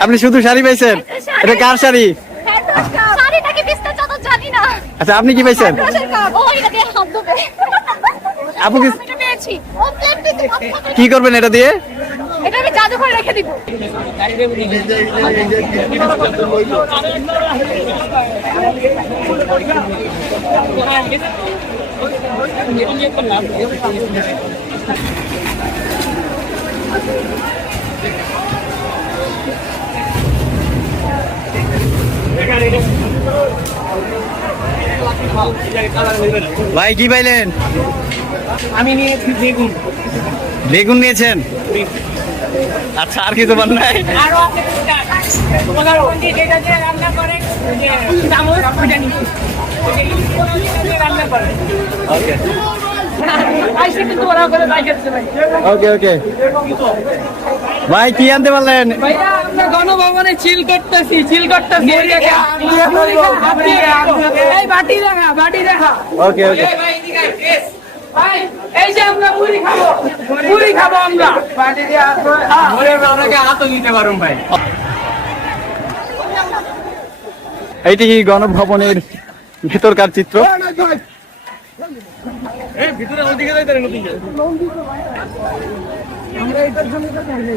আপনি শুধু শাড়ি পাইছেন? এটা কার শাড়ি? না। আচ্ছা আপনি কি পাইছেন? আপু কি- করবেন এটা দিয়ে? এটা আমি জাদু করে রেখে দিব। ভাই কি পাইলেন? আমি নিয়েছি বেগুন। বেগুন নিয়েছেন? আচ্ছা আর কিছু পান নাই? রান্না করে ভাই। ওকে ওকে ভাই কি আনতে পারলেন? ভাইয়া আমরা গণভবনে চিল করতেছি চিল করতেছি। বাটি দেখা বাটি দেখা ওকে ওকে ভাই এই যে আমরা মুড়ি খাব মুড়ি খাব আমরা। বাটি দিয়ে এইটি কি গণভবনের ভিতরকার চিত্র? ভাই এটা বললেন কেমনে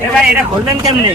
কম্বল খুললেন কম্বল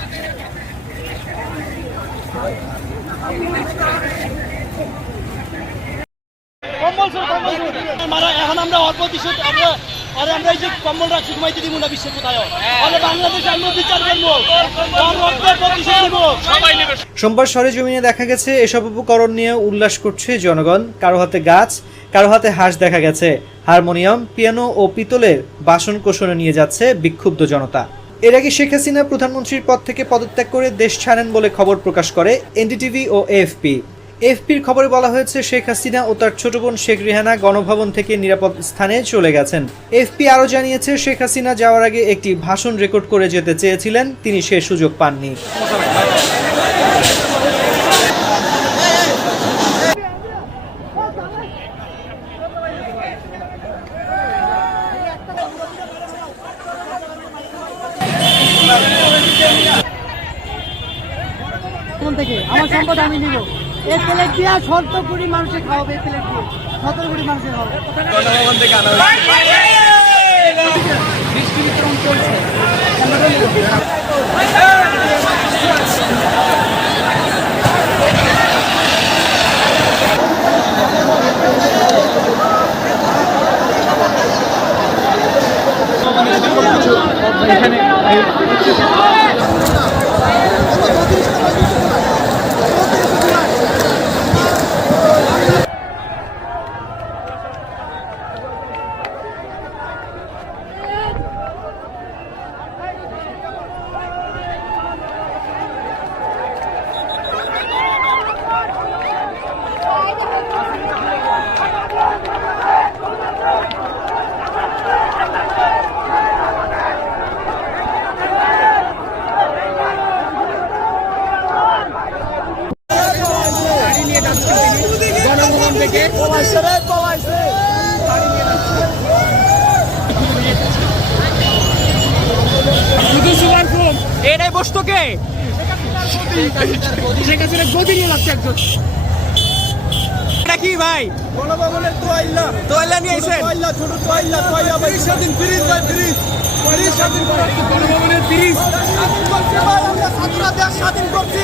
মারা এখন আমরা অল্প দিশে আমরা আরে আমরা এই যে কম্বল রাখছি ঘুমাইতে দিব না বিশ্বে কোথায় আরে বাংলাদেশে আমরা বিচার করব। তার রক্তের প্রতিশোধ দিব সবাই নেবে। সোমবার সরেজমিনে দেখা গেছে এসব উপকরণ নিয়ে উল্লাস করছে জনগণ। কারও হাতে গাছ কারও হাতে হাঁস দেখা গেছে। হারমোনিয়াম পিয়ানো ও পিতলের বাসন কোষণে নিয়ে যাচ্ছে বিক্ষুব্ধ জনতা। এর আগে শেখ হাসিনা প্রধানমন্ত্রীর পদ থেকে পদত্যাগ করে দেশ ছাড়েন বলে খবর প্রকাশ করে এনডিটিভি ও এএফপি। এফপির খবরে বলা হয়েছে, শেখ হাসিনা ও তার ছোট বোন শেখ রেহানা গণভবন থেকে নিরাপদ স্থানে চলে গেছেন। এফপি আরও জানিয়েছে, শেখ হাসিনা যাওয়ার আগে একটি ভাষণ রেকর্ড করে যেতে চেয়েছিলেন, তিনি সে সুযোগ পাননি। থেকে, আমার সম্পদ আমি নিব। এই প্লেট দিয়া সত্তর কোটি মানুষের খাওয়াবে, এই প্লেট দিয়ে। সত্তর কোটি মানুষের খাওয়াবে। এটাই বসতো কে শেখ হাসিনা গদি নিয়ে লাগছে একজন। কি ভাই? গণভবনের নিয়ে আইছেন? তোয়াইল্লা ছোট ভাই। গণভবনের আমরা ছাত্ররা দেশ স্বাধীন করছি।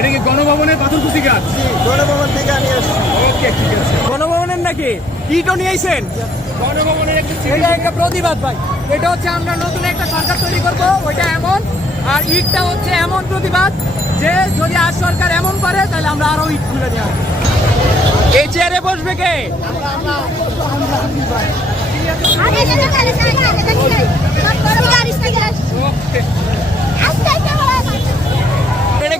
এটা কি গণভবনের পাথরকুচি গাছ জি গণভবন থেকে এসেছি ওকে ঠিক আছে। গণভবনের নাকি? ইটও নিয়ে আইছেন? গণভবনের একটা এটা একটা প্রতিবাদ ভাই। এটা হচ্ছে আমরা নতুন একটা সরকার তৈরি করব ওইটা এমন। আর ইটটা হচ্ছে এমন প্রতিবাদ যে যদি আর সরকার এমন করে তাহলে আমরা আরও ইট খুলে দেওয়া এই চেয়ারে বসবে কে? আগে যেতে পারে আগে আগে দেখি নাই সব গাড়ি থেকে আস্তে আস্তে বলা এটা কি